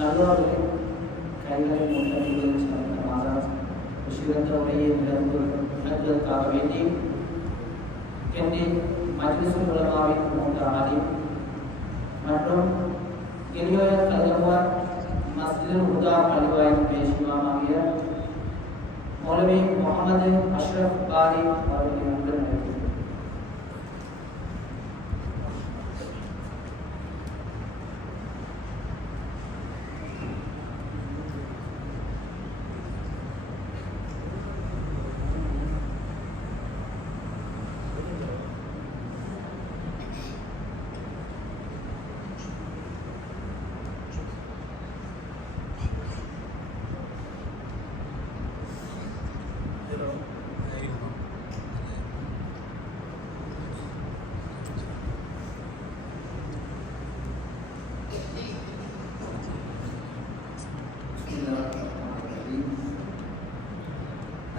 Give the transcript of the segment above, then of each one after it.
நல்லோர்களை கைகளை முன்னெடுப்பது சம்பந்தமாக சிறந்த உரையை நடத்துவதற்காக வேண்டி என்னை மஜ்லிஸுல் உலமாவின் மூத்த ஆலிம் மற்றும் எளியோய கல்கவார் மஸ்ஜிதுல் ஹுதா பள்ளிவாயின் பேசுவாமாகிய மௌலவி முகமது அஷ்ரஃப் காரி அவர்களை உங்கள் நடத்துகிறேன்.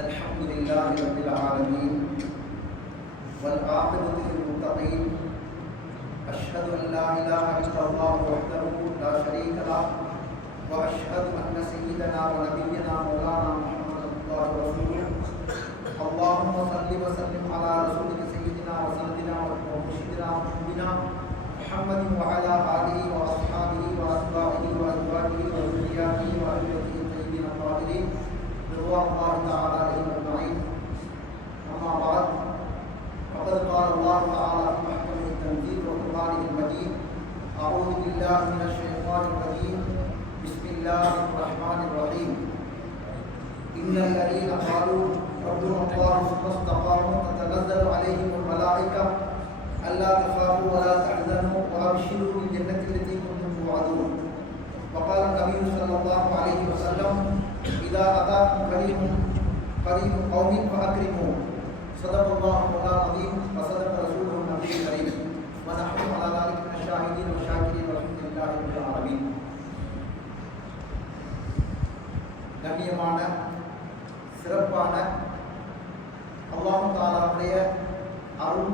الحمد لله رب العالمين والعاقبة للمتقين أشهد أن لا إله إلا الله وحده لا شريك له وأشهد أن سيدنا ونبينا مولانا محمد الله ورسوله اللهم صل وسلم على رسولك سيدنا وسندنا ومرشدنا وحبنا محمد وعلى آله وأصحابه وأتباعه وأزواجه وذرياته وأهل بيته الطيبين الطاهرين رضوان الله تعالى عليهم أجمعين. أما بعد فقد قال الله تعالى في محكمه التنزيل وقرآنه المجيد أعوذ بالله من الشيطان الرجيم بسم الله الرحمن الرحيم إن الذين قالوا ربنا الله ثم استقاموا تتنزل عليهم الملائكة ألا تخافوا ولا تحزنوا وأبشروا بالجنة التي كنتم توعدون. وقال النبي صلى الله عليه وسلم إذا أتاكم قريب قوم فأكرموا. صدق الله مولانا العظيم وصدق رسوله النبي الكريم ونحن على ذلك من الشاهدين والشاكرين والحمد لله رب العالمين. கண்ணியமான சிறப்பான அல்லாஹ் தஆலாவுடைய அருள்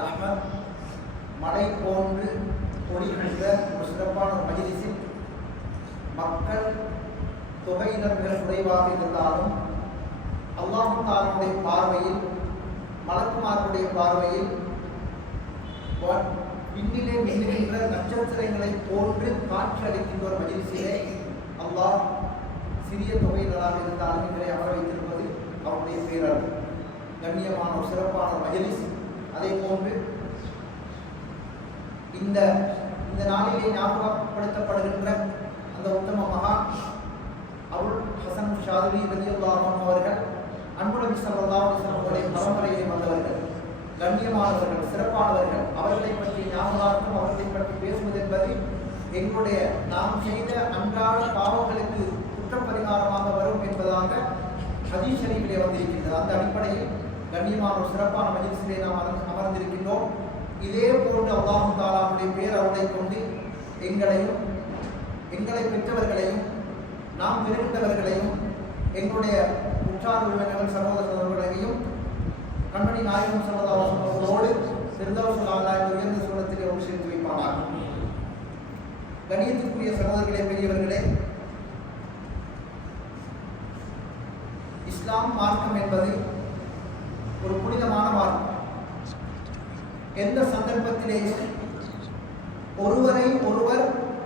ரஹ்மத் மழை போன்று பொழிகின்ற ஒரு சிறப்பான ஒரு மஜ்லிஸில் மக்கள் தொகையினர் மிக குறைவாக இருந்தாலும் அல்லாஹ் தஆலாவுடைய பார்வையில் மலக்குமார்களுடைய பார்வையில் விண்ணிலே மின்னுகின்ற நட்சத்திரங்களை போன்று காட்சி அளிக்கின்ற ஒரு மஜ்லிஸிலே அல்லாஹ் சிறிய தொகையினராக இருந்தாலும் இவரை அமர வைத்திருப்பது அவருடைய பேரர். கண்ணியமான ஒரு சிறப்பான மஜ்லிஸ். அதே போன்று இந்த நாளிலே ஞாபகப்படுத்தப்படுகின்ற அந்த உத்தம மகான் அபுல் ஹசன் ஷாதுலி ரலியல்லாஹு அன்ஹு அவர்கள் அன்பு நபி ஸல்லல்லாஹு அலைஹி வஸல்லம் அவருடைய பரம்பரையிலே வந்தவர்கள், கண்ணியமானவர்கள், சிறப்பானவர்கள். அவர்களை பற்றி ஞாபகார்த்தம், அவர்களை பற்றி பேசுவது என்பது எங்களுடைய நாம் செய்த அன்றாட பாவங்களுக்கு குற்றப்பரிகாரமாக வரும் என்பதாக ஹதீஸ் ஷரீஃபிலே வந்திருக்கின்றது. அந்த அடிப்படையில் கண்ணியமான ஒரு சிறப்பான மஜ்லிஸிலே நாம் அமர்ந்திருக்கின்றோம். இதே போன்று அல்லாஹ் தஆலாவுடைய பேரருளை கொண்டு எங்களையும் எங்களை பெற்றவர்களையும் நாம் பெறுகின்றவர்களையும் எங்களுடைய உற்றார் உறவினர்கள் சகோதரர்களையும் கண்மணி நாயகம் ஸல்லல்லாஹு அலைஹி வஸல்லம் அவர்களோடு ஃபிர்தௌஸுல் ஆலா என்ற உயர்ந்த சுவனத்திலே ஒன்று சேர்த்து வைப்பானார். கண்ணியத்துக்குரிய சகோதரர்களே, பெரியவர்களே, இஸ்லாம் மார்க்கம் என்பது ஒரு புனிதமான மார்க்கம். எந்த சந்தர்ப்பத்திலேயும் ஒருவரை ஒருவர்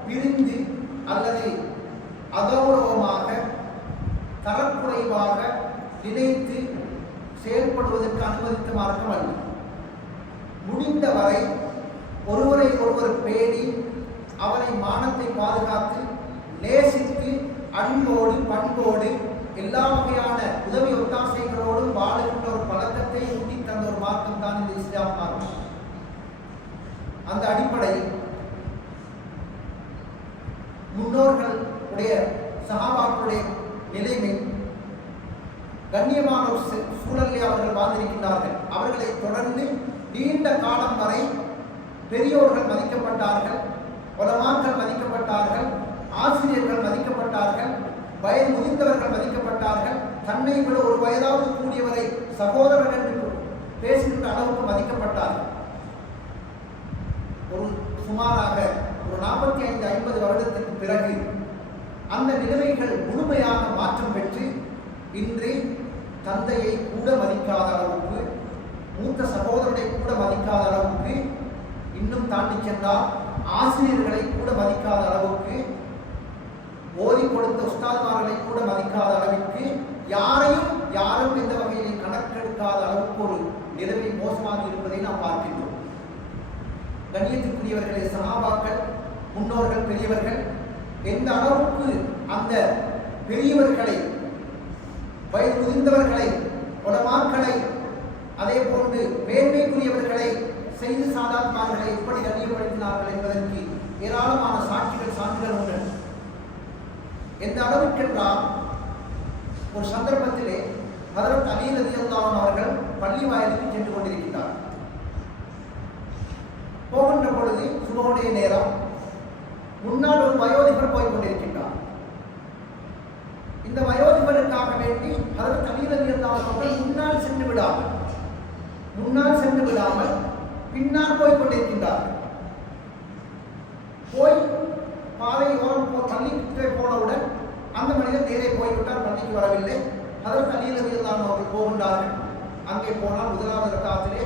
பிரிந்து அல்லது அகௌரவமாக தரக்குறைவாக நினைத்து செயல்படுவதற்கு அனுமதித்த மார்க்கம் அல்ல. முடிந்தவரை ஒருவரை ஒருவர் பேணி அவரை மானத்தை பாதுகாத்து நேசித்து அன்போடு பண்போடு எல்லா வகையான உதவி ஒத்தாசைகளோடும் வாழுகின்ற ஒரு பழக்கத்தை ஊட்டி தந்த ஒரு மார்க்கம் தான் இந்த இஸ்லாம் மார்க்கம். அந்த அடிப்படையில் முன்னோர்களுடைய சஹாபாக்களுடைய நிலைமை கண்ணியமான ஒரு சூழலில் அவர்கள் வாழ்ந்திருக்கின்றார்கள். அவர்களை தொடர்ந்து நீண்ட காலம் வரை பெரியோர்கள் மதிக்கப்பட்டார்கள், உலமாக்கள் மதிக்கப்பட்டார்கள், ஆசிரியர்கள் மதிக்கப்பட்டார்கள், வயது முதிர்ந்தவர்கள் மதிக்கப்பட்டார்கள். தன்னை விட ஒரு வயதாவது கூடியவரை சகோதரன் என்று பேசுகின்ற அளவுக்கு மதிக்கப்பட்டார்கள். ஒரு சுமாராக ஒரு 45-50 வருடத்திற்கு பிறகு அந்த நிலைமைகள் முழுமையாக மாற்றம் பெற்று இன்று தந்தையை கூட மதிக்காத அளவுக்கு, மூத்த சகோதரனை கூட மதிக்காத அளவுக்கு, இன்னும் தாண்டி சென்றால் ஆசிரியர்களை கூட மதிக்காத அளவுக்கு, ஓதி கொடுத்த உஸ்தாத்மார்களை கூட மதிக்காத அளவுக்கு, யாரும் எந்த வகையில் கணக்கெடுக்காத அளவுக்கு ஒரு நிலைமை மோசமாக இருப்பதை நாம் பார்க்கின்றோம். கண்ணியத்துக்குரியவர்களே, சஹாபாக்கள், முன்னோர்கள், பெரியவர்கள் எந்த அளவுக்கு அந்த பெரியவர்களை, வயது முதிர்ந்தவர்களை, உலமாக்களை, அதே போன்று மேன்மைக்குரியவர்களை, செய்து சாதாத்மார்களை எப்படி கண்ணியப்படுத்தினார்கள் என்பதற்கு ஏராளமான சான்றுகள் உண்டு. எந்த அளவுக்கு என்றால், ஒரு சந்தர்ப்பத்திலே ஹதரத் அலி ரலியல்லாஹு அன்ஹு அவர்கள் பள்ளி வாயிலுக்கு சென்று கொண்டிருக்கிறார். போகின்ற பொழுது சுபஹுடைய நேரம், முன்னால் ஒரு வயோதிபர் போய் கொண்டிருக்கின்றார். இந்த வயோதிபருக்காக வேண்டி ஹதரத் அலி ரலியல்லாஹு அன்ஹு அவர்கள் முன்னால் சென்று விடாமல் பின்னால் போய் கொண்டிருக்கின்றார். போய் பாதை ஓரம் பள்ளிக்கு போனவுடன் அந்த மனிதர் நேரே போய்விட்டார், பள்ளிக்கு வரவில்லை. ஹதரத் அலி ரலியல்லாஹு அன்ஹு அவர்கள் போகின்றார்கள். அங்கே போனால் முதலாவது ரக்காத்திலே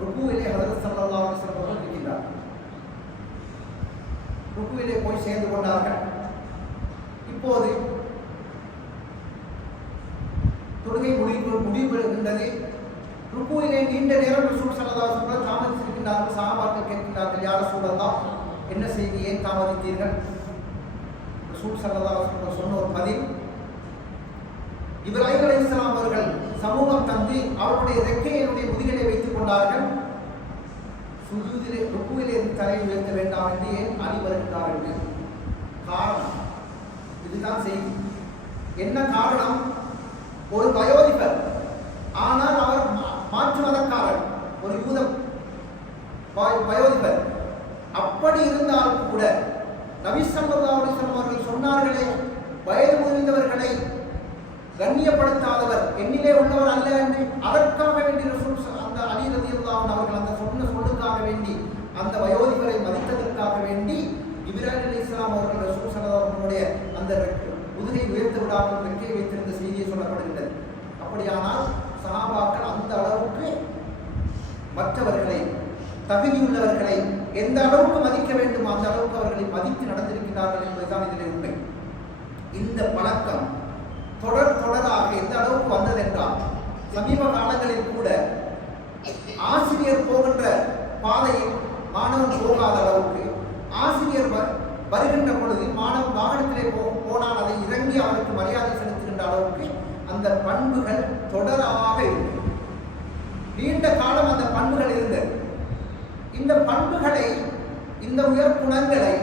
ருக்குவிலே ஹதரத் ஸல்லல்லாஹு அலைஹி வஸல்லம் அவர்கள் இருக்கின்றார். ருக்குவிலே போய் சேர்ந்து கொண்டார்கள். இப்போது தொழுகை முடிவுகின்றது. ருக்குவிலே நீண்ட நேரம் ரசூல் ஸல்லல்லாஹு அலைஹி வஸல்லம் தாமதித்திருக்கின்றார்கள். சஹாபாக்கள் கேட்கின்றார்கள், யா ரசூலல்லாஹ், என்ன செய்தி, ஏன் தாமதித்தீர்கள்? ரசூல் ஸல்லல்லாஹு அலைஹி வஸல்லம் சொன்ன ஒரு பதில், இப்ராஹிம் அலைஹிஸ்ஸலாம் அவர்கள் சமூகம் தந்து அவருடைய ரெக்கையினுடைய முதுகிலே வைத்துக் கொண்டார்கள். சுஜூதிலே ருக்குவிலே இருந்து தலை உயர்த்த வேண்டாம் என்று ஏன் அலி வருகின்றார் என்று காரணம். இதுதான் செய்தி. என்ன காரணம்? ஒரு வயோதிபர், ஆனால் அவர் மாற்று மதக்காரர், ஒரு யூத வயோதிபர். அப்படி இருந்தாலும் கூட நபி ஸல்லல்லாஹு அலைஹி வஸல்லம் அவர்கள் சொன்னார்களே, வயது முதிர்ந்தவர்களை கண்ணியப்படுத்தாதவர் என்னிலே உள்ளவர் அல்ல என்று, அதற்காக வேண்டி அந்த அலி ரலியல்லாஹு அன்ஹு அவர்கள் அந்த சொல்லுக்காக வேண்டி, அந்த வயோதிபரை மதித்ததற்காக வேண்டி இப்ராஹிம் அலைஹிஸ்ஸலாம் அவர்கள் ரசூல் ஸல்லல்லாஹு அலைஹி வஸல்லம் அந்த முதுகை உயர்த்த விடாமல் ரெக்கையை வைத்திருந்த செய்தியை சொல்லப்படுகின்றது. அப்படியானால் சஹாபாக்கள் அந்த அளவுக்கு மற்றவர்களை, தகுதியுள்ளவர்களை எந்த அளவுக்கு மதிக்க வேண்டுமோ அந்த அளவுக்கு அவர்களை மதித்து நடந்திருக்கிறார்கள் என்பதுதான் இதில் உண்மை. இந்த பழக்கம் தொடராக எந்த அளவுக்கு வந்ததென்றால், சமீப காலங்களில் கூட ஆசிரியர் போகின்ற பாதையில் மாணவன் போகாத அளவுக்கு, ஆசிரியர் வருகின்ற பொழுது மாணவன் வாகனத்திலே போனால் அதை இறங்கி அவருக்கு மரியாதை செலுத்துகின்ற அளவுக்கு அந்த பண்புகள் தொடராக இருந்தது. நீண்ட காலம் அந்த பண்புகள் இருந்தது. இந்த பண்புகளை, இந்த உயர் குணங்களை,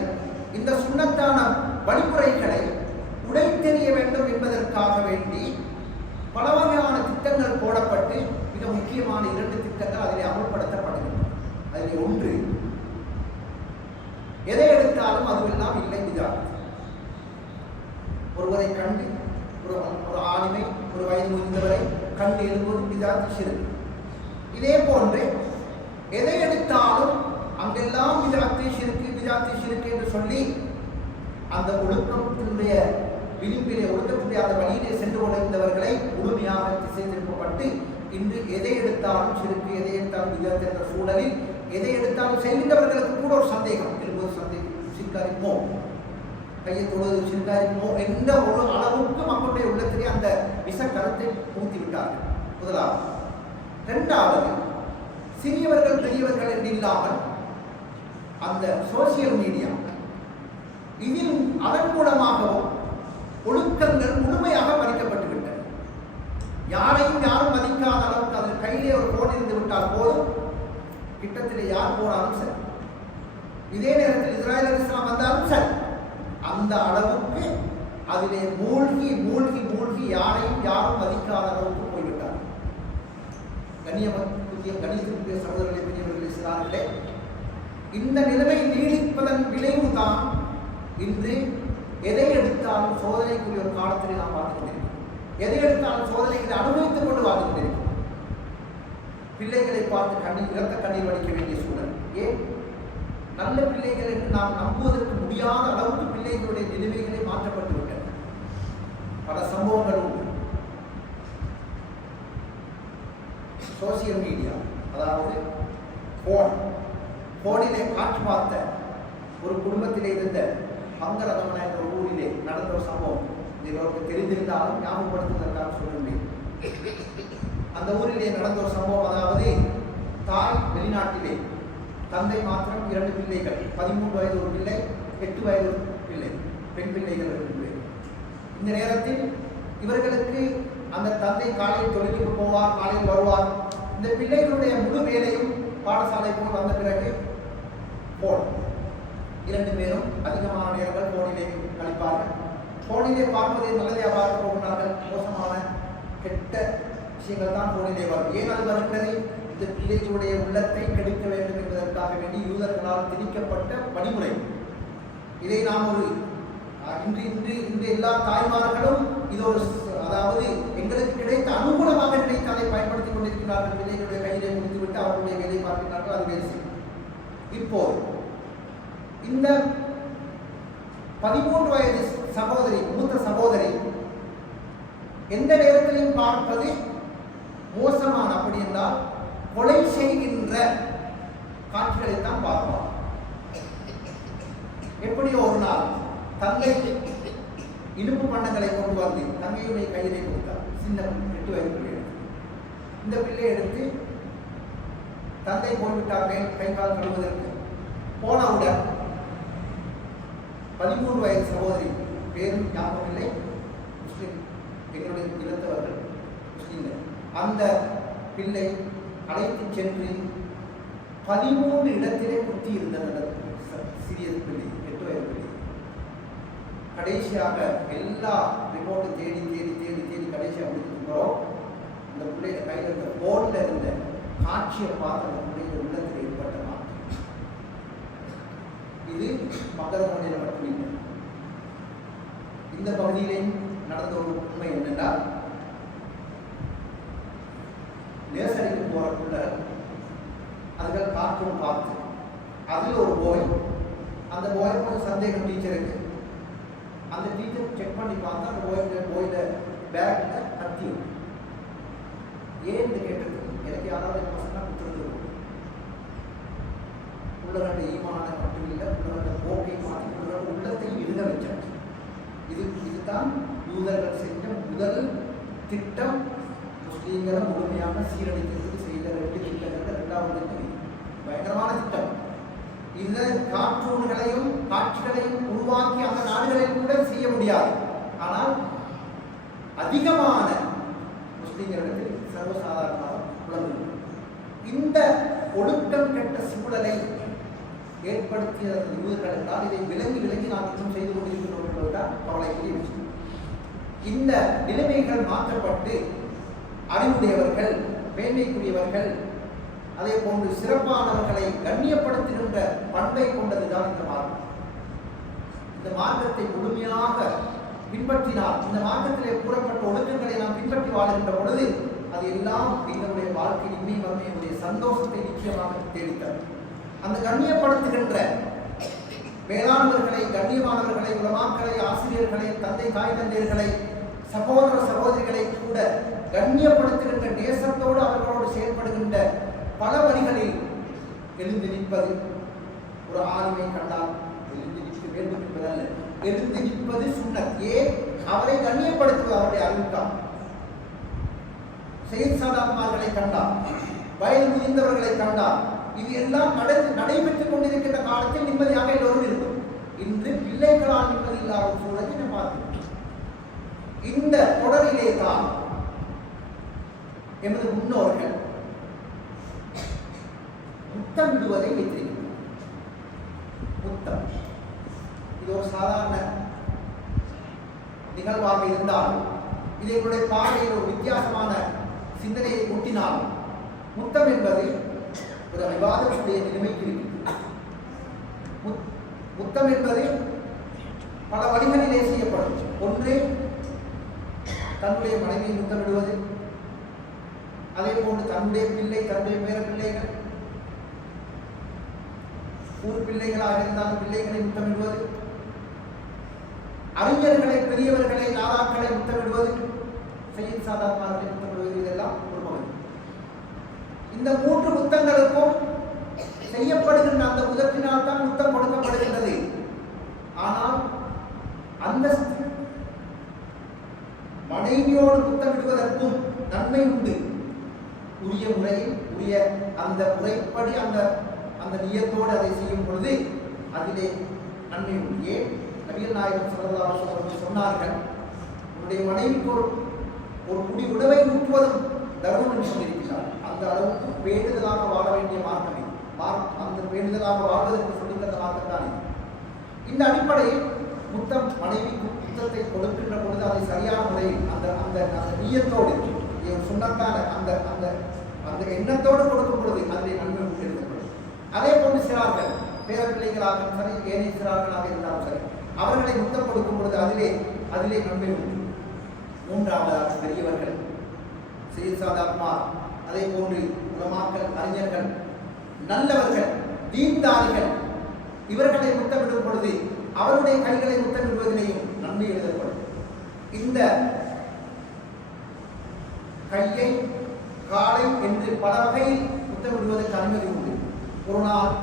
இந்த சுன்னத்தான வழிமுறைகளை உடைத்தெறிய வேண்டும் என்பதற்காக வேண்டி பல வகையான திட்டங்கள் போடப்பட்டு மிக முக்கியமான 2 திட்டங்கள் அதிலே அமல்படுத்தப்படுகின்றன. அதில் ஒன்று, எதை எடுத்தாலும் அதுவெல்லாம் இல்லை விதாத். ஒருவரை கண்டு, ஒரு ஆளுமை, ஒரு வயது முதிர்ந்தவரை கண்டு எழுதுவது விதாத் ஷிர்க். இதே போன்று எதை எடுத்தாலும் அங்கெல்லாம் விதாத்தை ஷிர்க் என்று சொல்லி அந்த ஒழுக்கத்தினுடைய விளிம்பிலே, ஒழுக்கத்தினுடைய அந்த வழியிலே சென்று கொண்டிருந்தவர்களை முழுமையாக திசை திருப்பப்பட்டு இன்று எதை எடுத்தாலும் ஷிர்க், எதை எடுத்தாலும் விதாத் என்ற சூழலில் எதை எடுத்தாலும் செய்கின்றவர்களுக்கு கூட ஒரு சந்தேகம் எழுபது சந்தேகம், ஷிர்காரிப்போ, கையை தொழுவது ஷிர்காரிப்போ என்ற ஒரு அளவுக்கு மக்களுடைய உள்ளத்திலே அந்த விஷ கருத்தை பூத்தி விட்டார்கள். முதலாவது. இரண்டாவது, சிறியவர்கள் பெரியவர்கள் என்று இல்லாமல் அந்த சோசியல் மீடியா, இதில் அதன் மூலமாகவும் ஒழுக்கங்கள் முழுமையாக மதிக்கப்பட்டு விட்டன. யாரையும் யாரும் மதிக்காத அளவுக்கு அதில் கையிலே ஒரு போன் இருந்து விட்டால் போதும், கிட்டத்திலே யார் போனாலும் சரி, இதே நேரத்தில் இஸ்ராயேல் அலைஹிஸ்ஸலாம் வந்தாலும் சரி, அந்த அளவுக்கு அதிலே மூழ்கி மூழ்கி மூழ்கி யாரையும் யாரும் மதிக்காத அளவுக்கு போய்விட்டார். கணியத்திற்குரிய சகோதரர்களே, பெரியவர்களே, சிறார்களே, இந்த நிலைமை நீடிப்பதன் விளைவு தான் இன்று எதை எடுத்தாலும் சோதனைக்குரிய ஒரு காலத்திலே நாம் பார்த்துக் கொண்டிருக்கிறோம். எதை எடுத்தாலும் சோதனைகளை அனுபவித்துக் கொண்டு வாழ்ந்து கொண்டிருக்கிறோம். பிள்ளைகளை பார்த்து இரத்த கண்ணீர் வடிக்க வேண்டிய சூழல். ஏன்? நல்ல பிள்ளைகள் என்று நாம் நம்புவதற்கு முடியாத அளவுக்கு பிள்ளைகளுடைய நிலைமைகளை மாற்றப்பட்டு விட்டன. பல சம்பவங்கள் உண்டு. சோசியல் மீடியா, அதாவது போனிலே காட்சி பார்த்த ஒரு குடும்பத்திலே இருந்த பங்கரதமன என்ற ஒரு ஊரிலே நடந்த ஒரு சம்பவம். இது தெரிந்திருந்தாலும் ஞாபகப்படுத்துவதற்காக சொல்லுங்கள். அந்த ஊரிலே நடந்த ஒரு சம்பவம், அதாவது தாய் வெளிநாட்டிலே, தந்தை மாத்திரம் 2 பிள்ளைகள், 13 வயது ஒரு பிள்ளை, 8 வயது பிள்ளை, பெண் பிள்ளைகள் 2 பேர். இந்த நேரத்தில் இவர்களுக்கு அந்த தந்தை காலையில் தொழிலுக்கு போவார், காலையில் வருவார். இந்த பிள்ளைகளுடைய முழு வேலையும் பாடசாலை போல் வந்த பிறகு போன். 2 பேரும் அதிகமான நேரங்கள் போனிலே கழிப்பார்கள். போனிலே பார்ப்பதை நல்லதையாக பார்க்க போகிறார்கள். மோசமான கெட்ட விஷயங்கள் தான் போனிலே வரும். ஏன் அது வருகிறது? இந்த பிள்ளைகளுடைய உள்ளத்தை கெடுக்க வேண்டும் என்பதற்காக வேண்டி யூதர்களால் திணிக்கப்பட்ட வழிமுறை. இதை நாம் ஒரு இன்று எல்லா தாய்மார்களும் இது ஒரு, அதாவது எங்களுக்கு கிடைத்த அனுகூலமாக நினைத்து அதை பயன்படுத்திக் கொண்டிருக்கிறார்கள். பிள்ளைகளுடைய கையிலே முடித்துவிட்டு அவர்களுடைய வேலை பார்க்கிறார்கள். அது வேறு. இப்போ இந்த 13 வயது சகோதரி, மூத்த சகோதரி எந்த நேரத்திலையும் பார்ப்பது மோசமான, அப்படி என்றால் கொலை செய்கின்ற காட்சிகளைத்தான் பார்ப்பார். எப்படியோ ஒரு நாள் தங்கை இனிப்பு பண்டங்களை கொண்டு வந்து தங்கையுடைய கையிலே கொடுத்தார். சின்ன 8 வயது பிள்ளை. இந்த பிள்ளை எடுத்து தந்தை போய்விட்டார் கை கால் கழுவதற்கு. போனவுடன் 13 வயது சகோதரி, பேரும் ஞாபகம் இல்லை, முஸ்லிம், எங்களுடைய இனத்தவர்கள் முஸ்லிம்கள், அந்த பிள்ளை அழைத்து சென்று 13 இடத்திலே குத்தி இருந்தனர். சிறிய பிள்ளை, 8 வயது பிள்ளை. கடைசியாக எல்லா ரிப்போர்ட்டும் தேடி தேடி தேடி தேடி கடைசியாக முடிக்கிறோம். அந்த பிள்ளைய கையில் இருந்த போர்டில் இருந்த காட்சியை பார்த்து அந்த பிள்ளைய உள்ளத்தில் ஏற்பட்ட மாற்றம். இது மக்கள் மட்டுமில்லை, இந்த பகுதியிலேயும் நடந்த ஒரு உண்மை என்னென்றால், நேசடிக்கு போறக்குள்ள அதுகள் கார்ட்டூன் பார்த்து அதில் ஒரு போய், அந்த போய் கொஞ்சம் சந்தேகம் டீச்சருக்கு. அந்த டீச்சர் செக் பண்ணி பார்த்தா அந்த போயில பேக்ல கத்தி. ஏன்னு கேட்டது, எனக்கு யாராவது பசங்க கொடுத்துருந்துருக்கும். உள்ளவருடைய ஈமான மட்டும் இல்லை, உள்ளவருடைய போக்கை மாற்றி உள்ளவருடைய உள்ளத்தையும் இருக வச்சார். இதுதான் யூதர்கள் செஞ்ச முதல் திட்டம். முஸ்லீம்களை முழுமையான சீரழிக்கிறதுக்கு செய்த 2 திட்டங்கள். 2வது திட்டம் பயங்கரமான திட்டம். இந்த கார்ட்டூன்களையும் காட்சிகளையும் உருவாக்கி அந்த நாடுகளில் கூட செய்ய முடியாது. ஆனால் அதிகமான முஸ்லிம்களிடத்தில் சர்வசாதாரணமாக உலகம் இந்த ஒழுக்கம் கெட்ட சூழலை ஏற்படுத்திய யூதர்கள் என்றால் இதை விளங்கி நாம் இன்னும் செய்து கொண்டிருக்கிறோம் என்பதுதான் கவலைக்குரிய விஷயம். இந்த நிலைமைகள் மாற்றப்பட்டு அறிவுடையவர்கள், மேன்மைக்குரியவர்கள், அதே போன்று சிறப்பானவர்களை கண்ணியப்படுத்துகின்ற பண்பை கொண்டதுதான் இந்த மார்க்கம். இந்த மார்க்கத்தை முழுமையாக பின்பற்றினால், இந்த மார்க்கத்திலே கூறப்பட்ட ஒழுக்கங்களை நாம் பின்பற்றி வாழ்கின்ற பொழுது அது எல்லாம் எங்களுடைய வாழ்க்கை இன்மை வறுமையுடைய சந்தோஷத்தை நிச்சயமாக தேடித்தரும். அந்த கண்ணியப்படுத்துகின்ற மேலானவர்களை, கண்ணியமானவர்களை, உலமாக்களை, ஆசிரியர்களை, தந்தை தாய் தந்தையர்களை, சகோதர சகோதரிகளை கூட கண்ணியப்படுத்துகின்ற நேசத்தோடு அவர்களோடு செயல்படுகின்ற பல வழிகளில் எழுந்து நிற்பது. ஒரு ஆளுமை கண்டால் எழுந்து நிற்க வேண்டும் என்பதல்ல, எழுந்து நிற்பது சுன்னத். ஏன்? அவரை கண்ணியப்படுத்துவது அவருடைய அறிவுக்காக. செய்தி சாதாத்மார்களை கண்டால், வயது முதிர்ந்தவர்களை கண்டால், இது எல்லாம் நடைபெற்றுக் கொண்டிருக்கின்ற காலத்தில் நிம்மதியாக எல்லோரும் இருக்கும். இன்று பிள்ளைகளால் நிம்மதி இல்லாத சூழலை நாம் பார்க்கிறோம். இந்த தொடரிலே தான் எமது முன்னோர்கள் முத்தமிடுவதை வைத்திருக்கிறார். முத்தம் இது ஒரு சாதாரண நிகழ்வாக இருந்தாலும், இது எங்களுடைய பார்வையில் ஒரு வித்தியாசமான சிந்தனையை ஊட்டினாலும், முத்தம் என்பது ஒரு விவாதத்துடைய நிலைமைக்கு இருக்கிறது. முத்தம் என்பது பல வழிகளிலே செய்யப்படும். ஒன்று, தன்னுடைய மனைவியை முத்தமிடுவது. அதே போன்று தன்னுடைய பிள்ளை, தன்னுடைய பேர பிள்ளைகள், ஊர் பிள்ளைகளாக இருந்தால் பிள்ளைகளை முத்தமிடுவது. அறிஞர்களை, பெரியவர்களை, நாதாக்களை முத்தமிடுவது, சையத் சாதாத்மார்களை முத்தமிடுவது, இதெல்லாம் ஒரு பகுதி. இந்த 3 முத்தங்களுக்கும் செய்யப்படுகின்ற அந்த முதத்தினால் தான் முத்தம் கொடுக்கப்படுகின்றது. ஆனால் அந்த மனைவியோடு முத்தமிடுவதற்கும் நன்மை உண்டு. உரிய முறையில், உரிய அந்த முறைப்படி அந்த நியத்தோடு அதை செய்யும் பொழுது அதிலே நன்மை உண்டு. ஏன் நபிகள் நாயகம் ஸல்லல்லாஹு அலைஹி வஸல்லம் சொன்னார்கள், உன்னுடைய மனைவிக்கு ஒரு குடி உணவை ஊட்டுவதும் தர்மம் என்று சொல்லியிருக்கிறார். அந்த அளவுக்கு பேணுதலாக வாழ வேண்டிய மார்க்கம் இது. அந்த பேணுதலாக வாழ்வதற்கு சொல்லித்தந்த மார்க்கம் தான் இது. இந்த அடிப்படையில் முத்தம், மனைவிக்கு முத்தத்தை கொடுக்கின்ற பொழுது அதை சரியான முறையில் அந்த நியத்தோடு சுண்ணத்தான அந்த எண்ணத்தோடு கொடுக்கும் பொழுது அதிலே நன்மை உண்டு. அதே போன்று சிறார்கள், பேரப்பிள்ளைகளாக சரி, ஏனைய சிறார்களாக இருந்தாலும் சரி, அவர்களை முத்தம் கொடுக்கும் பொழுது அதிலே நன்மை உண்டு. 3ஆவதாக பெரியவர்கள், சையத் சாதாத்மார், அதே போன்று உலமாக்கள், அறிஞர்கள், நல்லவர்கள், தீன்தாரிகள், இவர்களை முத்தமிடும் பொழுது அவருடைய கைகளை முத்தமிடுவதிலேயும் நன்மை எழுதப்படும். இந்த கையை, காலை என்று பல வகையில் முத்தமிடுவதற்கு அனுமதி உண்டு. ஒரு நாள்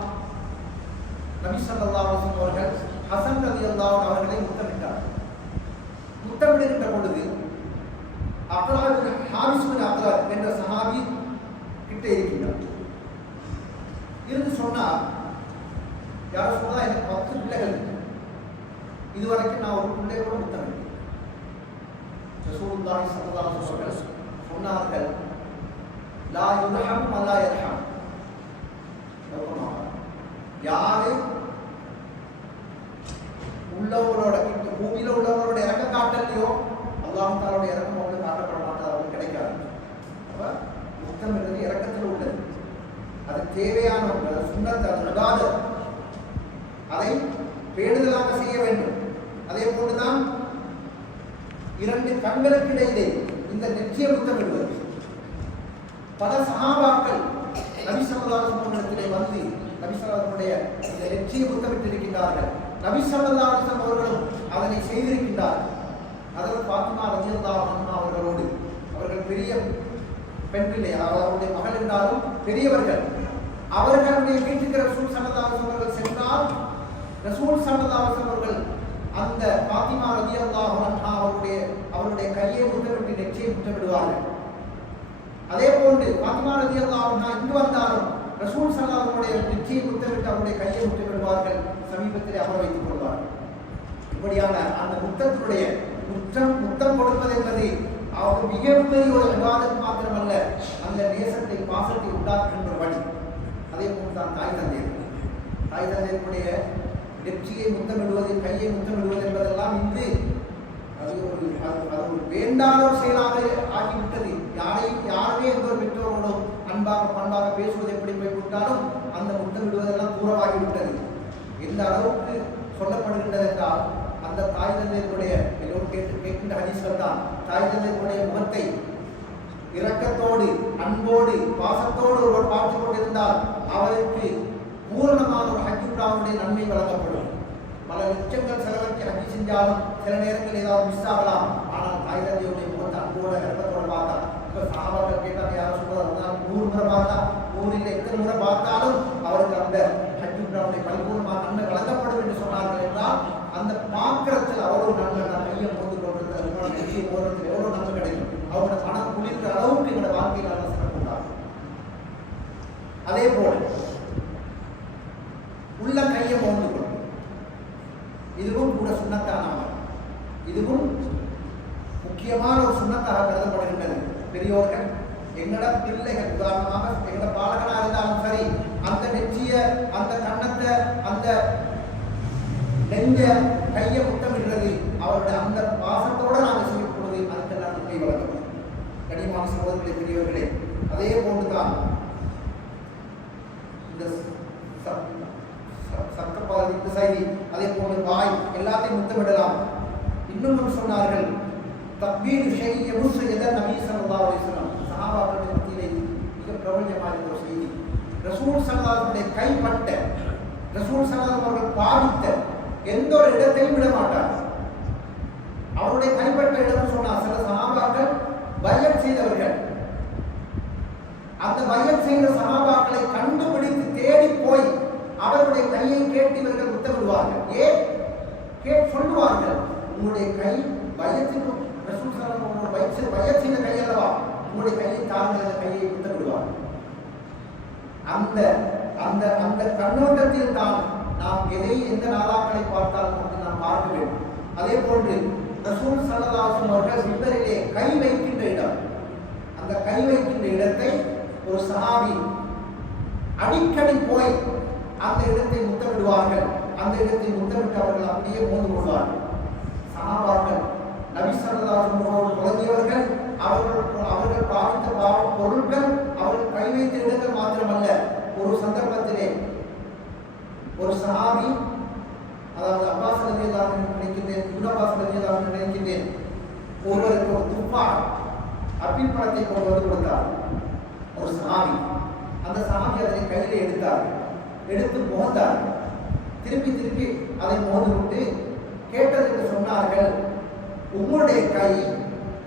நபி ஸல்லல்லாஹு அலைஹி வஸல்லம் அவர்கள் ஹசன் ரலியல்லாஹு அன்ஹு அவர்களை முத்தமிட்டார். முத்தமிடுகின்ற பொழுது ஹாரிஸ் பின் அக்ரா என்ற சஹாபி கிட்ட இருக்கின்றார். இருந்து சொன்னார், யாரும் சொன்னா எனக்கு 10 பிள்ளைகள், இதுவரைக்கும் நான் ஒரு பிள்ளை கூட முத்தமிட்டேன். ரசூலுல்லாஹி ஸல்லல்லாஹு அலைஹி வஸல்லம் சொன்னார்கள், லா யுர்ஹம் வலா யர்ஹம். யாரு உள்ளவங்களோட பூமியில உள்ளவங்களோட இறக்கம் காட்டலையோ அல்லாஹ் தஆலாவுடைய இறக்கம் அவங்களுக்கு காட்டப்பட மாட்டாது, அவங்களுக்கு கிடைக்காது. அப்ப முத்தம் என்பது இறக்கத்தில் உள்ளது, அது தேவையான ஒன்று, சுன்னத், அது இபாதத், அதை பேணுதலாக செய்ய வேண்டும். அதே போன்றுதான் 2 கண்களுக்கு இடையிலே இந்த நெற்றிய முத்தமிடுவது. பல சஹாபாக்கள் நபி ஸல்லல்லாஹு அலைஹி வஸல்லம் வந்து நபி ஸல்லல்லாஹு அலைஹி வஸல்லம் இந்த நெற்றிய முத்தமிட்டு இருக்கின்றார்கள். நபி ஸல்லல்லாஹு அலைஹி வஸல்லம் அவர்களும் அதனை செய்திருக்கின்றார்கள். அதில் ஃபாத்திமா ரலியல்லாஹு அன்ஹா அவர்களோடு, அவர்கள் பெரிய பெண் பிள்ளை, அவருடைய மகள் என்றாலும் பெரியவர்கள், அவர்களுடைய வீட்டுக்கு ரசூல் ஸல்லல்லாஹு அலைஹி வஸல்லம் அவர்கள் சென்றால் ரசூல் ஸல்லல்லாஹு அலைஹி வஸல்லம் அவர்கள் அந்த ஃபாத்திமா ரலியல்லாஹு அன்ஹா அவருடைய கையை முத்தமிட்டு நெற்றியை முத்தமிடுவார்கள். அதே போன்று ஃபாத்திமா ரலியல்லாஹு அன்ஹா இங்கு வந்தாலும் ரசூல் ஸல்லல்லாஹு அலைஹி வஸல்லம் நெற்றியை முத்தமிட்டு அவருடைய கையை முத்தமிடுவார்கள், சமீபத்திலே அமர வைத்துக் கொள்வார்கள். இப்படியான அந்த முத்தத்தினுடைய முத்தம் கொடுப்பது என்பது அவருக்கு மிகப்பெரிய ஒரு விவாதம் மாத்திரமல்ல, அந்த நேசத்தை, பாசத்தை உண்டாக்குகின்ற வழி. அதே போன்று தான் தாய் தந்தையருடைய நெற்றியை முத்தமிடுவது, கையை முத்தமிடுவது என்பதெல்லாம் இன்று அது ஒரு வேண்டாத ஒரு செயலாக ஆகிவிட்டது. யாருமே எந்த ஒரு பெற்றோர்களும் அன்பாக பண்பாக பேசுவது எப்படி போய்விட்டாலும் அந்த முத்தமிடுவதெல்லாம் தூரமாகிவிட்டது. எந்த அளவுக்கு சொல்லப்படுகின்றது என்றால், அந்த தாய் தந்தையருடைய எல்லோரும் கேட்கின்ற ஹதீஸ்கள் தான், தாய் தந்தையருடைய முகத்தை இரக்கத்தோடு, அன்போடு, பாசத்தோடு ஒருவர் பார்த்துக் கொண்டிருந்தால் அவருக்கு பூரணமான ஒரு ஹஜ் உம்ராவுடைய நன்மை வழங்கப்படும். பல லட்சங்கள் செலவழித்து ஹஜ் செஞ்சாலும் சில நேரங்கள் ஏதாவது மிஸ் ஆகலாம். ஆனால் தாய் தந்தையுடைய முகத்தை அன்போட இரக்கத்தோடு பார்த்தா, இப்போ சஹாபாக்கள் கேட்டாங்க, யாரும் சொல்றது 100 முறை பார்த்தா, 100 எத்தனை முறை பார்த்தாலும் அவருக்கு அந்த ஹஜ் உம்ராவுடைய பரிபூர்ணமான நன்மை வழங்கப்படும் என்று சொன்னார்கள் என்றால், அந்த பாத்திரத்தில் அவ்வளவு நன்மை, நான் கையை போட்டு கொண்டிருக்கிறது, நெற்றியை போடுறதுக்கு எவ்வளவு நன்மை கிடைக்கும். அவங்களோட மனம் குளிர்கிற அளவுக்கு எங்களோட வாழ்க்கையில் நல்ல சிறப்பு உண்டாகும். அதே போல உள்ள கையை மோந்து கொள்ளும், இதுவும் கூட சுண்ணத்தான அமல், இதுவும் முக்கியமான ஒரு சுண்ணத்தாக கருதப்படுகின்றது. பெரியோர்கள், எங்களோட பிள்ளைகள், உதாரணமாக எங்களோட பாலகனாக இருந்தாலும் சரி, அந்த நெற்றிய, அந்த கன்னத்தை, அந்த நெஞ்ச, கையை முத்தமிடுறது, அவருடைய அந்த பாசத்தோடு நாங்கள் செய்யப்படுவது, அதுக்கெல்லாம் நன்மை வழங்கப்படும். கனிமான சகோதரர்களே, பெரியவர்களே, அதே போன்றுதான் இந்த சக்கப்பால், இந்த செய்தி, அதே போன்று வாய், எல்லாத்தையும் முத்தமிடலாம். இன்னும் சொன்னார்கள், தக்பீர் ஷைய முஸ்ஸயத நபி ஸல்லல்லாஹு அலைஹி வஸல்லம் சஹாபாக்களுடைய மத்தியிலே மிக பிரபல்யமான ஒரு செய்தி. ரசூல் ஸல்லல்லாஹு அலைஹி வஸல்லம் கைப்பட்ட, ரசூல் ஸல்லல்லாஹு அலைஹி வஸல்லம் அவர்கள் பாவித்த எந்த ஒரு இடத்தையும் விட மாட்டார். அவருடைய கைப்பற்ற இடம் சொன்னார். சில சஹாபாக்கள் பைஅத் செய்தவர்கள், அந்த பைஅத் செய்த சஹாபாக்களை கண்டுபிடித்து தேடி போய் அவருடைய கையை கேட்டு இவர்கள் முத்தமிடுவார்கள். ஏன் சொல்லுவார்கள், உங்களுடைய கை பைஅத்துக்கு ரசூல் ஸல்லல்லாஹு அலைஹி வஸல்லம் பைஅத் செய்த கை அல்லவா, உங்களுடைய கையை தாங்கள் கையை முத்தமிடுவார்கள். அந்த அந்த அந்த கண்ணோட்டத்தில் தான் நாம் எதை எந்த நாதாக்களை பார்த்தாலும் நாம் பார்க்க வேண்டும். அதே போன்று ரசூல் ஸல்லல்லாஹு அலைஹி வஸல்லம் அவர்கள் மிம்பரிலே கை வைக்கின்ற இடம், அந்த கை வைக்கின்ற இடத்தை ஒரு சஹாபி அடிக்கடி போய் அந்த இடத்தை முத்தமிடுவார்கள். அந்த இடத்தை முத்தமிட்டு அவர்கள் அப்படியே மோந்து கொள்வார்கள். சஹாபாக்கள் நபி ஸல்லல்லாஹு அலைஹி வஸல்லம் தொடங்கியவர்கள், அவர்கள் பாவித்த பொருட்கள் அவர்கள் கை வைத்த இடங்கள் மாத்திரமல்ல. ஒரு சந்தர்ப்பத்திலே ஒரு சஹாபி, அதாவது அப்பாஸ் ரலியல்லாஹு அன்ஹு நினைக்கின்றேன், இப்னு அப்பாஸ் ரலியல்லாஹு அன்ஹு நினைக்கின்றேன், ஒருவருக்கு ஒரு துப்பா அப்பிள் பழத்தை கொண்டு வந்து கொடுத்தார் ஒரு சஹாபி. அந்த சஹாபி அதனை கையிலே எடுத்தார், எடுத்து மோந்தார், திருப்பி திருப்பி அதை மோந்து விட்டு கேட்டதற்கு சொன்னார்கள், உங்களுடைய கை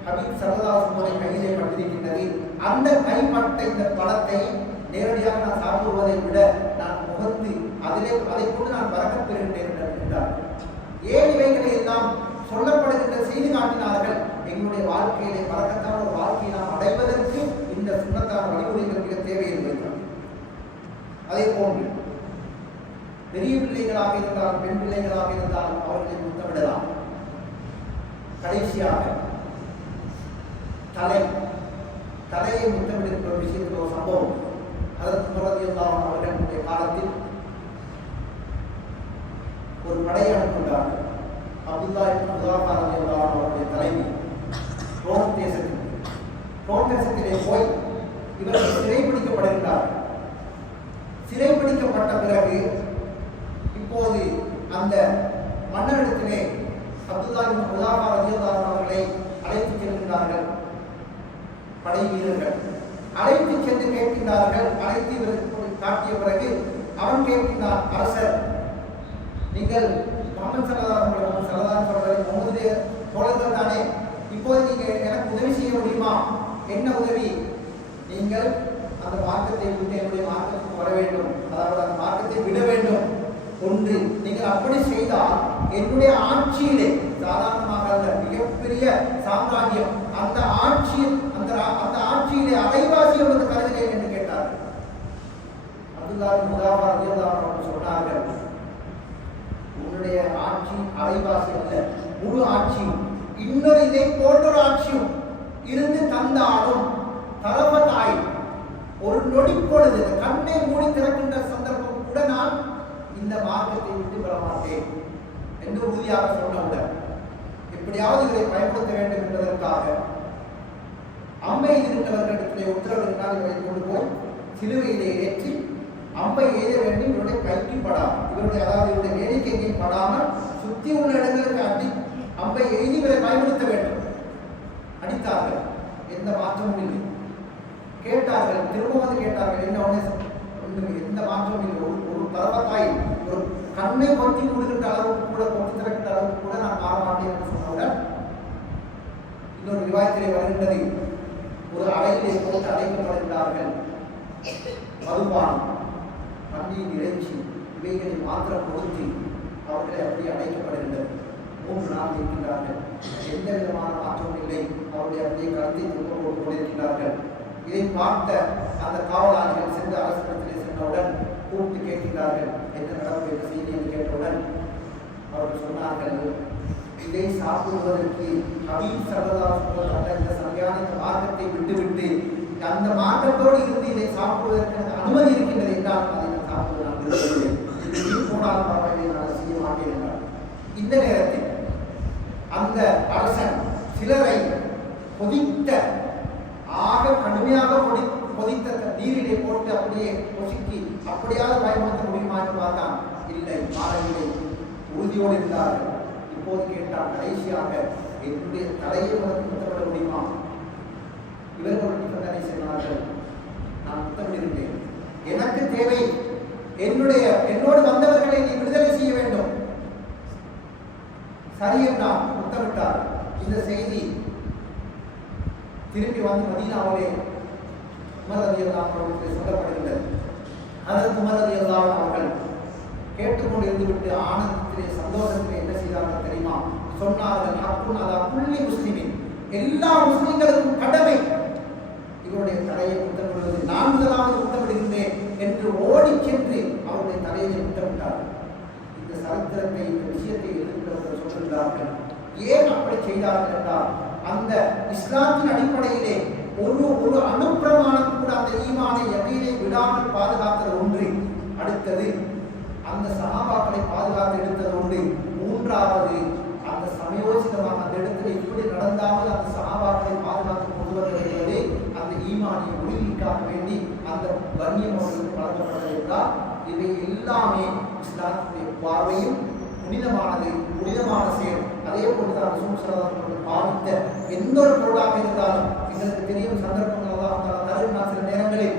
ஹபீப் ஸல்லல்லாஹு அலைஹி வஸல்லம் கையிலே பட்டிருக்கின்றது, அந்த கைப்பட்ட இந்த பழத்தை நேரடியாக நான் சாப்பிடுவதை விட நான் முகத்து அதை கொண்டு நான் பறக்கப் பெறுகின்றேன் என்றார். ஏன் இவைகளை எல்லாம் சொல்லப்படுகின்ற செய்தி காட்டினார்கள்? எங்களுடைய வாழ்க்கையிலே பறக்கத்தான ஒரு வாழ்க்கையை நாம் அடைவதற்கு இந்த சுண்ணத்தான வழிமுறைகள் மிக தேவை என்பதுதான். அதே போன்று பெரிய பிள்ளைகளாக இருந்தால், பெண் பிள்ளைகளாக இருந்தால் அவர்களை முத்தமிடலாம். கடைசியாக தலையை முத்தமிடுகின்ற ஒரு விஷயத்தில் ஒரு சம்பவம். ஹஜ்ரத் உமர் ரலியல்லாஹு அன்ஹு அவர்களுடைய காலத்தில் ஒரு படையை அனுப்புகிறார்கள். அப்துல்லாஹ் இப்னு உதாஃபா ரலியல்லாஹு அன்ஹு அவருடைய தலைவி ரோம் தேசத்திலே போய் இவர்கள் சிறைபிடிக்கப்படுகிறார்கள். சிறைபிடிக்கப்பட்ட பிறகு இப்போது அந்த மன்னரிடத்திலே அப்துல்லாஹ் இப்னு உதாஃபா ரலியல்லாஹு அன்ஹு அவர்களை அழைத்து செல்கின்றார்கள். படை வீரர்கள் அழைத்து சென்று கேட்கின்றார்கள். அழைத்து இவருக்கு காட்டிய பிறகு அவன் கேட்கின்றான், அரசர், நீங்கள் முஹம்மது ஸல்லல்லாஹு அலைஹி வஸல்லம் தோழர்கள் தானே, இப்போது நீங்கள் எனக்கு உதவி செய்ய முடியுமா? என்ன உதவி? நீங்கள் அந்த மார்க்கத்தை விட்டு என்னுடைய மார்க்கத்துக்கு வர வேண்டும், அதாவது அந்த மார்க்கத்தை விட வேண்டும். ஒன்று, நீங்கள் அப்படி செய்தால் என்னுடைய ஆட்சியிலே, சாதாரணமாக அல்ல, மிகப்பெரிய சாம்ராஜ்யம், அந்த ஆட்சியிலே அரைவாசி உங்களுக்கு தருகிறேன் என்று கேட்டார். அப்துல்லாஹ் இப்னு உதாஃபா ரலியல்லாஹு அன்ஹு சொன்னார்கள், உன்னுடைய ஆட்சி அரைவாசி அல்ல, முழு ஆட்சியும், இன்னொரு இதை போன்றொரு ஆட்சியும் இருந்து தந்தாலும் தரவத்தாய் ஒரு நொடி பொழுது கண்ணை மூடி திறக்கின்ற சந்தர்ப்பம் கூட நான் இந்த மார்க்கத்தை விட்டு பெற மாட்டேன் என்று உறுதியாக சொன்னவுடன் எப்படியாவது இவரை பயன்படுத்த வேண்டும் என்பதற்காக அம்பை எய்திருந்தவர்களிடத்திலே உத்தரவிட்டால் இவரை கொண்டு போய் சிலுவையிலே ஏற்றி அம்பை எய்த வேண்டும். இவருடைய கைக்கு படாமல், இவருடைய வேடிக்கைக்கு படாமல் சுத்தி உள்ள இடங்களுக்கு அம்பை எய்தி இவரை பயன்படுத்த வேண்டும். அடித்தார்கள், எந்த மாற்றமும் இல்லை. கேட்டார்கள், திரும்ப வந்து கேட்டார்கள், என்ன ஒன்று, எந்த மாற்றமும் இல்லை. ஒரு தரவத்தாய் ஒரு கண்ணை கொத்தி கொடுக்கின்ற அளவுக்கு கூட, கொத்தி திறக்கின்ற அளவுக்கு கூட நான் மாற மாட்டேன் என்று சொன்னவுடன் இன்னொரு விவாதத்திலே வருகின்றது, ஒரு அறையிலே போட்டு அடைக்கப்படுகின்றார்கள். மதுபானம், பன்னியின் இறைச்சி, இவைகளை மாத்திரம் கொடுத்து அவர்களை அப்படி அடைக்கப்படுகின்றது. 3 நாள் இருக்கின்றார்கள், எந்த விதமான மாற்றமும் இல்லை. அவருடைய அப்படியே கருத்தை துன்பம் போட்டு கொண்டிருக்கின்றார்கள். இதை பார்த்த அந்த காவலாளிகள் சென்று அரசிடத்திலே சென்றவுடன் கூப்பிட்டு கேட்கின்றார்கள், என்ன நடப்பு, என்ன செய்தி என்று கேட்டவுடன் அவர்கள் சொன்னார்கள், இதை சாப்பிடுவதற்கு ஹபீப் ஸல்லல்லாஹு அலைஹி வஸல்லம் இந்த சரியான மார்க்கத்தை விட்டுவிட்டு அந்த மார்க்கத்தோடு இருந்து இதை சாப்பிடுவதற்கு அனுமதி இருக்கின்றது என்றால் அதை நான் சாப்பிடுவதற்கு போனால் பரவாயில்லை, நான் செய்ய மாட்டேன் என்றார். இந்த நேரத்தில் அந்த அரசன் சிலரை கொதித்த, ஆக கடுமையாக கொதித்த நீரிலே போட்டு அப்படியே பொசுக்கி அப்படியாவது பயன்படுத்த முடியுமா என்று பார்த்தான். இல்லை, மாறவில்லை, உறுதியோடு இருந்தார்கள். இப்போது கேட்டால் கடைசியாக என்னுடைய தலையை உனக்கு முத்தமிட முடியுமா? இவர்கள் ஒரு நிபந்தனை சொன்னார்கள், நான் முத்தமிடுகின்றேன், எனக்கு தேவை என்னோடு வந்தவர்களை நீ விடுதலை செய்ய வேண்டும். சரி என்றார், முத்தமிட்டார். இந்த செய்தி திரும்பி வந்து மதீனாவிலே உமர் ரலியல்லாஹு அவர்களுக்கு சொல்லப்படுகிறது. ஹஜ்ரத் உமர் ரலியல்லாஹு அவர்கள் கேட்டுக்கொண்டு இருந்துவிட்டு ஆனந்தத்திலே சந்தோஷத்திலே என்ன செய்தார்கள் தெரியுமா? சொன்னார்கள், ஹக்குன் அலா குல்லி முஸ்லிமின், எல்லா முஸ்லிம்களுக்கும் கடமை இவருடைய தலையை முத்தமிடுவது, நான் முதலாவது முத்தமிடுகின்றேன் என்று ஓடி சென்று அவருடைய தலையை முத்தமிட்டார்கள். இந்த சரித்திரத்தை, இந்த விஷயத்தை எதிர்க்கிறவர்கள் சொல்கிறார்கள். ஏன் அப்படி செய்தார்கள் என்றால், அந்த இஸ்லாத்தின் அடிப்படையிலே ஒரு அனுப்பிரமாணம் கூட அந்த ஈமானை யகீனை விடாமல் பாதுகாத்தது ஒன்று. அடுத்தது அந்த சஹாபாக்களை பாதுகாத்து எடுத்தது ஒன்று. மூன்றாவது அந்த சமயோசிதமாக அந்த இடத்துல இப்படி நடந்தாமல் அந்த சஹாபாக்களை பாதுகாத்து கொண்டு வருகிறது அந்த ஈமானை உறுதிக்காக வேண்டி அந்த கண்ணியம் அவர்களுக்கு வழங்கப்பட்டது என்றால், இவை எல்லாமே இஸ்லாத்துடைய பார்வையும் புனிதமானது, புனிதமான செயல். அதே போன்றுதான் ரசூல் ஸல்லல்லாஹு அலைஹி வஸல்லம் பாவித்த எந்த ஒரு பொருளாக இருந்தாலும் எங்களுக்கு தெரியும் சந்தர்ப்பங்கள் தருணம் சில நேரங்களில்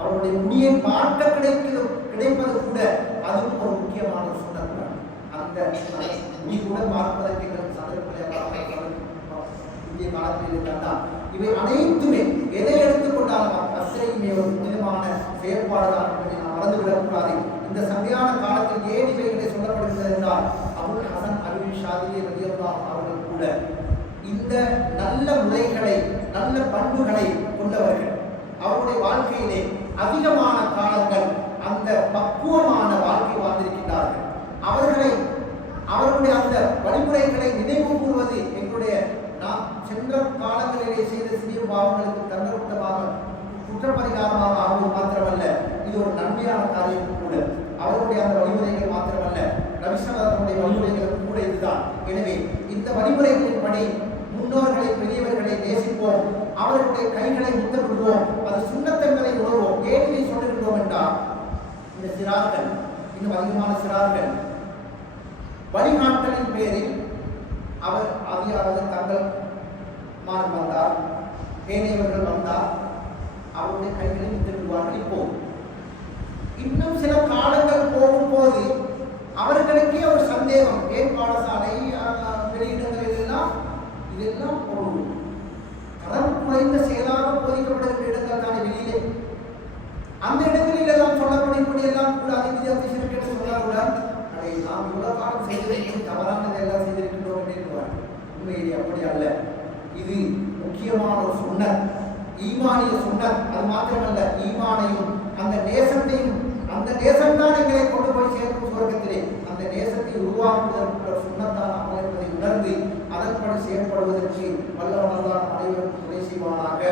அவருடைய முடியை பார்க்க கிடைப்பது கூட அதுவும் ஒரு முக்கியமான சுன்னத். அந்த முடி கூட பார்ப்பதற்கு எங்களுக்கு சந்தர்ப்பங்களை இந்திய காலத்தில் இருக்கின்றார். இவை அனைத்துமே எதை எடுத்துக்கொண்டாலும் அத்தனையுமே ஒரு புனிதமான செயற்பாடுதான் என்பதை நாம் மறந்துவிடக்கூடாது. இந்த சங்கையான காலத்தில் ஏன் இவைகளை சொல்லப்படுகிறது என்றால், அபுல் ஹசன் அலி ஷாதிலி ரலியல்லாஹு அவர்கள் கூட இந்த நல்ல முறைகளை, நல்ல பண்புகளை கொண்டவர்கள். அவருடைய வாழ்க்கையிலே அதிகமான காலங்கள் அந்த பக்குவமான வாழ்க்கை வாழ்ந்திருக்கின்றார்கள். அவர்களுடைய அந்த வழிமுறைகளை நினைவு கூறுவது எங்களுடைய நாம் சென்ற காலங்களிலே செய்த சிறிய பாவங்களுக்கு தன்னருத்தமாக குற்றப்பரிகாரமாக ஆகும் மாத்திரமல்ல, இது ஒரு நன்மையான காரியம் கூட. அவருடைய அந்த வழிமுறைகள் மாத்திரமல்ல, நபிசல்லாஹுடைய வழிமுறைகள் கூட இதுதான். எனவே இந்த வழிமுறைகளின்படி முன்னோர்களை, பெரியவர்களை நேசிப்போம், அவர்களுடைய கைகளை முத்தமிடுவோம், அது சுண்ணத்தங்களை உணர்வோம். ஏன் இதை சொல்லுகின்றோம் என்றால், இந்த சிறார்கள், இன்னும் அதிகமான சிறார்கள் வழிகாட்டலின் பேரில் அவர் அதிகாரத்தை தங்கள் மான் வந்தார், ஏனையவர்கள் வந்தார், அவருடைய கைகளை முத்தமிடுவார்கள். இப்போ இன்னும் சில காலங்கள் போகும்போது அவர்களுக்கே ஒரு சந்தேகம், ஏன் பாடசாலை வெளியிடங்களில் எல்லாம் இதெல்லாம் ஒரு தரம் குறைந்த செயலாக போதிக்கப்படுகிற இடங்கள் தானே வெளியிலே. அந்த இடங்களில் எல்லாம் சொல்லப்படும் இப்படி எல்லாம் கூடாது, வித்தியாசம் சொல்லாருடன் அதை நாம் இவ்வளவு காலம் செய்திருக்கோம், தவறானதை எல்லாம் செய்திருக்கின்றோம் என்று உண்மையிலே அப்படி அல்ல. இது முக்கியமான ஒரு சுன்னத், ஈமானிய சுன்னத். அது மாத்திரமல்ல, ஈமானையும் அந்த நேசத்தையும், அந்த நேசம்தான் எங்களை கொண்டு போய் சேர்க்கும் சுவர்க்கத்திலே. அந்த நேசத்தை உருவாக்குவதற்கு சுன்னத்தான் அமல் என்பதை உணர்ந்து அதன்படி செயல்படுவதற்கு வல்லவனல்லாஹ் அனைவருக்கும் துணை செய்வானாக.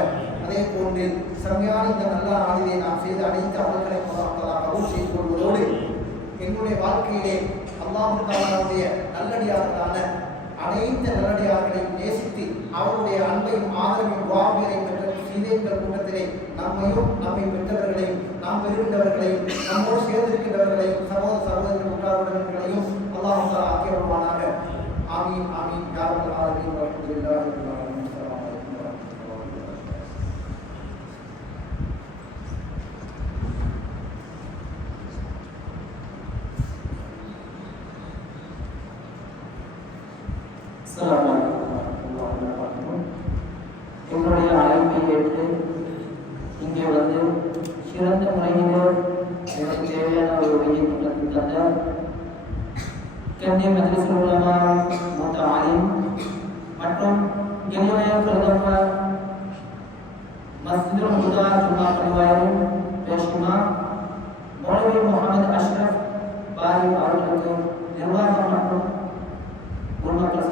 அதே போன்று சமையான இந்த நல்ல நாளிலே நாம் செய்த அனைத்து அமல்களை அல்லாஹ் கபூல் செய்து கொள்வதோடு என்னுடைய வாழ்க்கையிலே அல்லாஹ் தஆலாவுடைய நல்லடியார்களான அனைத்து நல்லடியார்களையும் நேசித்து அவருடைய அன்பையும் ஆதரவையும் வாக்குகளையும் பெற்ற சீதைகள் கூட்டத்திலே நம்மையும், நம்மை பெற்றவர்களையும், நாம் பெறுகின்றவர்களையும், நம்மோடு சேர்ந்திருக்கின்றவர்களையும், சகோதர சகோதரிகள் உற்றார்களுடையும் அல்லாஹ் தஆலா ஆக்கியருள்வானாக. ஆமீன் ஆமீன் யா ரப்பல் ஆலமீன். வல்ஹம்துலில்லாஹி ரப்பில் ஆலமீன். அஸ்ஸலாமு அலைக்கும் வரஹ்மத்துல்லாஹி வபரகாத்துஹு. அஸ்ஸலாமு அலைக்கும் வரஹ்மத்துல்லாஹி வபரகாத்துஹு. என்னுடைய அழைப்பை ஏற்று இங்கே வந்து சிறந்த முறையில் எனக்கு தேவையான ஒரு உரையை தந்த கண்ணிய மஜ்லிஸ் உலமா மூத்த ஆலிம் மற்றும் கண்ணியமான பிரதமர் மஸ்ஜிதுல் ஹுதா ஜும்மா பள்ளிவாயில் பேஷ்மா மௌலவி முகமது அஷ்ரஃப் பாரி அவர்களுக்கு நிர்வாகம் மற்றும் பொதுமக்கள்